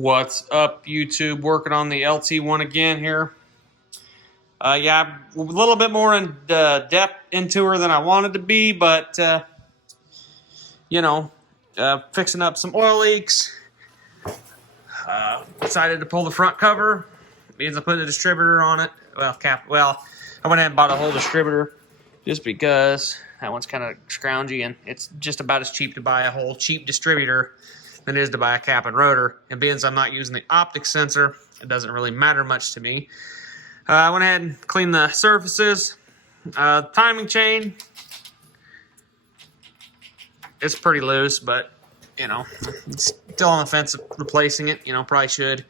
What's up, YouTube? Working on the LT1 again here. Yeah, a little bit more in depth into her than I wanted to be, but fixing up some oil leaks. Decided to pull the front cover. Means I put a distributor on it. I went ahead and bought a whole distributor just because that one's kind of scroungy, and it's just about as cheap to buy a whole cheap distributor than it is to buy a cap and rotor. And being as I'm not using the optic sensor, it doesn't really matter much to me. I went ahead and cleaned the surfaces. Timing chain, it's pretty loose, but it's still on the fence of replacing it. Probably should.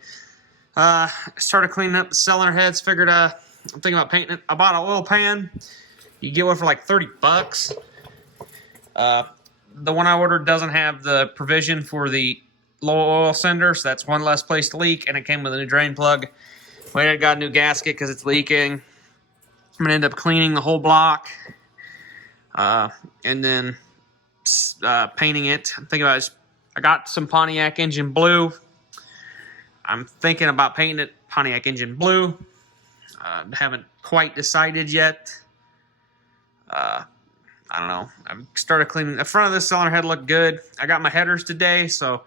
Started cleaning up the cylinder heads. Figured I'm thinking about painting it. I bought an oil pan. You get one for like $30. The one I ordered doesn't have the provision for the low oil sender, so that's one less place to leak, and it came with a new drain plug. I got a new gasket because it's leaking. I'm going to end up cleaning the whole block and then painting it. I'm thinking about it. I got some Pontiac engine blue. I'm thinking about painting it Pontiac engine blue. Haven't quite decided yet. I don't know. I started cleaning. The front of this cylinder head looked good. I got my headers today, so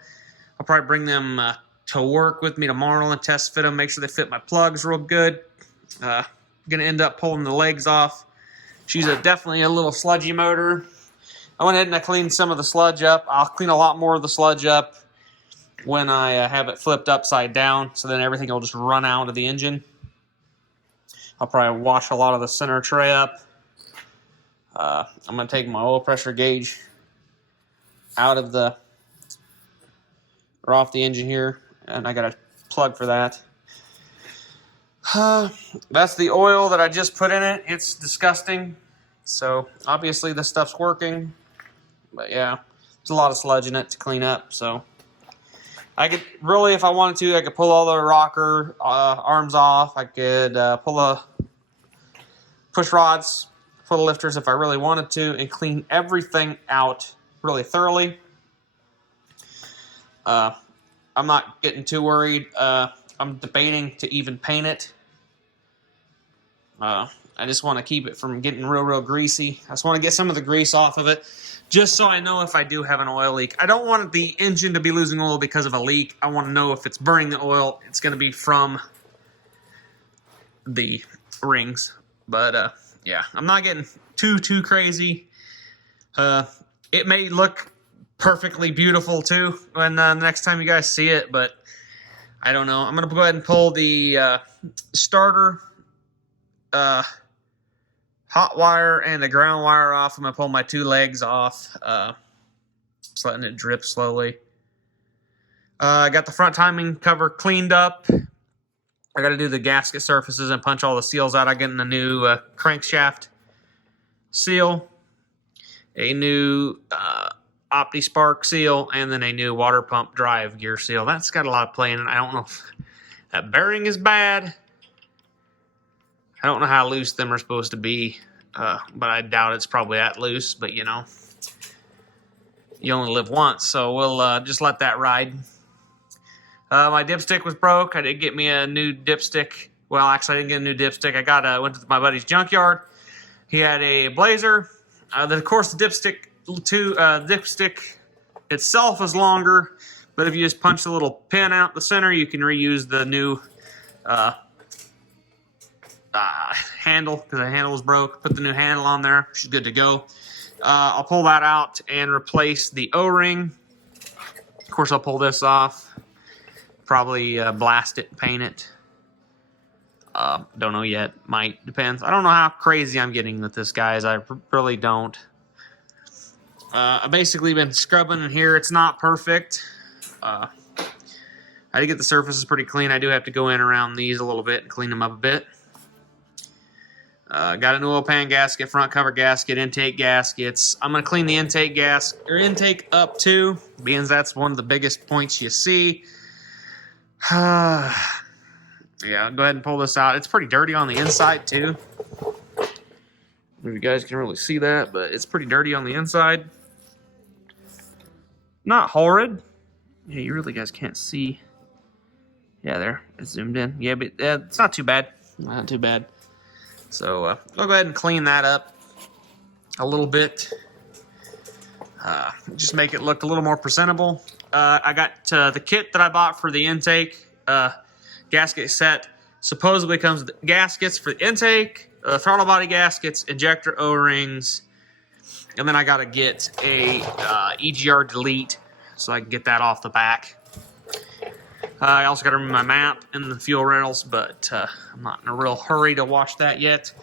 I'll probably bring them to work with me tomorrow and test fit them, make sure they fit my plugs real good. Gonna end up pulling the legs off. She's definitely a little sludgy motor. I went ahead and I cleaned some of the sludge up. I'll clean a lot more of the sludge up when I have it flipped upside down, so then everything will just run out of the engine. I'll probably wash a lot of the center tray up. I'm going to take my oil pressure gauge out of off the engine here, and I got a plug for that. That's the oil that I just put in it. It's disgusting. So obviously this stuff's working, but yeah, there's a lot of sludge in it to clean up. So I could really, if I wanted to, I could pull all the rocker arms off. I could pull the push rods, pull the lifters if I really wanted to, and clean everything out really thoroughly. I'm not getting too worried. I'm debating to even paint it. I just want to keep it from getting real greasy. I just want to get some of the grease off of it, just so I know if I do have an oil leak. I don't want the engine to be losing oil because of a leak. I want to know if it's burning the oil, it's going to be from the rings. But yeah, I'm not getting too crazy. It may look perfectly beautiful too when the next time you guys see it, but I don't know. I'm going to go ahead and pull the starter hot wire and the ground wire off. I'm going to pull my two legs off, just letting it drip slowly. I got the front timing cover cleaned up. I got to do the gasket surfaces and punch all the seals out. I'm getting a new crankshaft seal, a new OptiSpark seal, and then a new water pump drive gear seal. That's got a lot of play in it. I don't know if that bearing is bad. I don't know how loose them are supposed to be, but I doubt it's probably that loose. But you only live once, so we'll just let that ride. My dipstick was broke. I did get me a new dipstick. Well, actually, I didn't get a new dipstick. I went to my buddy's junkyard. He had a Blazer. Of course, the dipstick itself is longer, but if you just punch the little pin out the center, you can reuse the new handle, because the handle was broke. Put the new handle on there. She's good to go. I'll pull that out and replace the O-ring. Of course, I'll pull this off. Probably blast it and paint it. Don't know yet. Might. Depends. I don't know how crazy I'm getting with this, guys. I really don't. I've basically been scrubbing in here. It's not perfect. I did get the surfaces pretty clean. I do have to go in around these a little bit and clean them up a bit. Got a new oil pan gasket, front cover gasket, intake gaskets. I'm going to clean the intake up too, being that's one of the biggest points you see. Yeah, go ahead and pull this out. It's pretty dirty on the inside too. If you guys can really see that, but it's pretty dirty on the inside. Not horrid. Yeah, you really guys can't see Yeah, there, it's zoomed in. Yeah, but it's not too bad. Not too bad. So I'll go ahead and clean that up a little bit. Just make it look a little more presentable. I got the kit that I bought for the intake gasket set. Supposedly comes with gaskets for the intake, throttle body gaskets, injector O-rings, and then I got to get a EGR delete so I can get that off the back. I also got to remove my map and the fuel rails, but I'm not in a real hurry to wash that yet.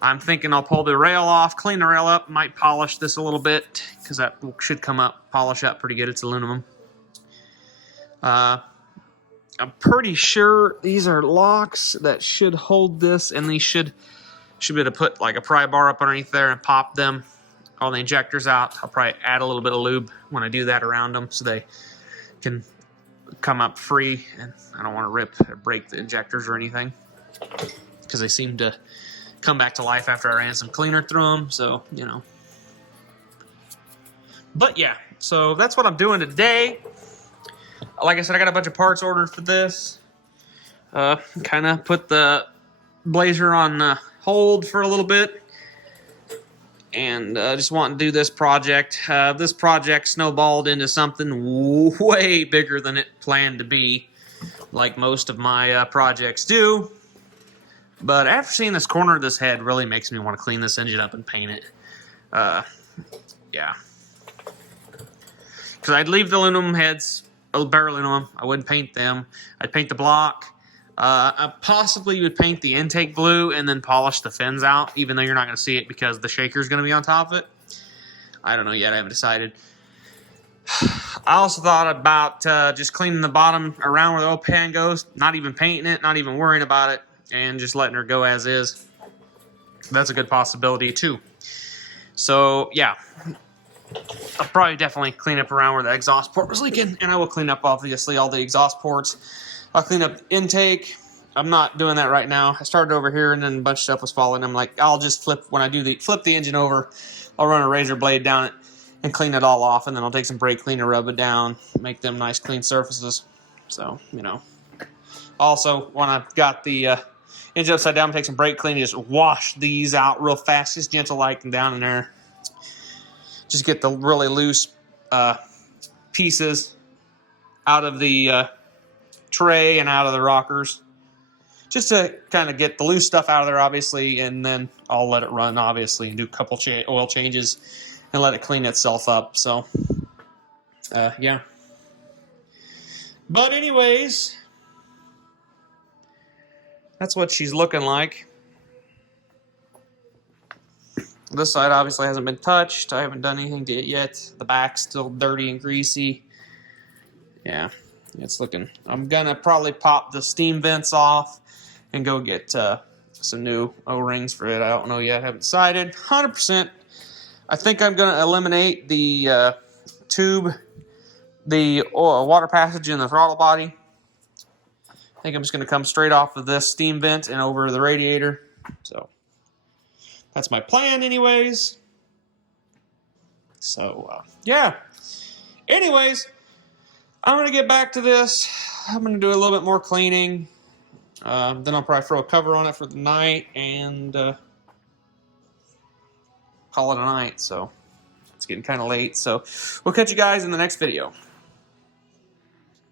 I'm thinking I'll pull the rail off, clean the rail up, might polish this a little bit, because that should come up, polish up pretty good. It's aluminum. I'm pretty sure these are locks that should hold this, and these should be able to put like a pry bar up underneath there and pop them, all the injectors out. I'll probably add a little bit of lube when I do that around them so they can come up free, and I don't want to rip or break the injectors or anything, because they seem to come back to life after I ran some cleaner through them, so, you know. But yeah, so that's what I'm doing today. Like I said, I got a bunch of parts ordered for this. Kind of put the Blazer on hold for a little bit, and just wanting to do this project. This project snowballed into something way bigger than it planned to be, like most of my projects do. But after seeing this corner of this head, really makes me want to clean this engine up and paint it. Yeah. Because I'd leave the aluminum heads, bare aluminum. I wouldn't paint them. I'd paint the block. I possibly would paint the intake blue and then polish the fins out, even though you're not going to see it because the shaker's going to be on top of it. I don't know yet. I haven't decided. I also thought about just cleaning the bottom around where the oil pan goes, not even painting it, not even worrying about it, and just letting her go as is. That's a good possibility too. So yeah, I'll probably definitely clean up around where the exhaust port was leaking, and I will clean up obviously all the exhaust ports. I'll clean up the intake. I'm not doing that right now. I started over here and then a bunch of stuff was falling. I'm like, I'll just flip the engine over. I'll run a razor blade down it and clean it all off, and then I'll take some brake cleaner, rub it down, make them nice clean surfaces. So, you know. Also, when I've got the engine upside down, take some brake cleaner, just wash these out real fast, just gentle like and down in there. Just get the really loose pieces out of the tray and out of the rockers. Just to kind of get the loose stuff out of there, obviously, and then I'll let it run, obviously, and do a couple oil changes and let it clean itself up. So, yeah. But anyways, that's what she's looking like. This side obviously hasn't been touched. I haven't done anything to it yet. The back's still dirty and greasy. Yeah, it's looking... I'm going to probably pop the steam vents off and go get some new O-rings for it. I don't know yet. I haven't decided. 100%. I think I'm going to eliminate the tube, the water passage in the throttle body. I think I'm just going to come straight off of this steam vent and over the radiator. So that's my plan anyways. So, yeah. Anyways, I'm going to get back to this. I'm going to do a little bit more cleaning. Then I'll probably throw a cover on it for the night and call it a night. So it's getting kind of late. So we'll catch you guys in the next video.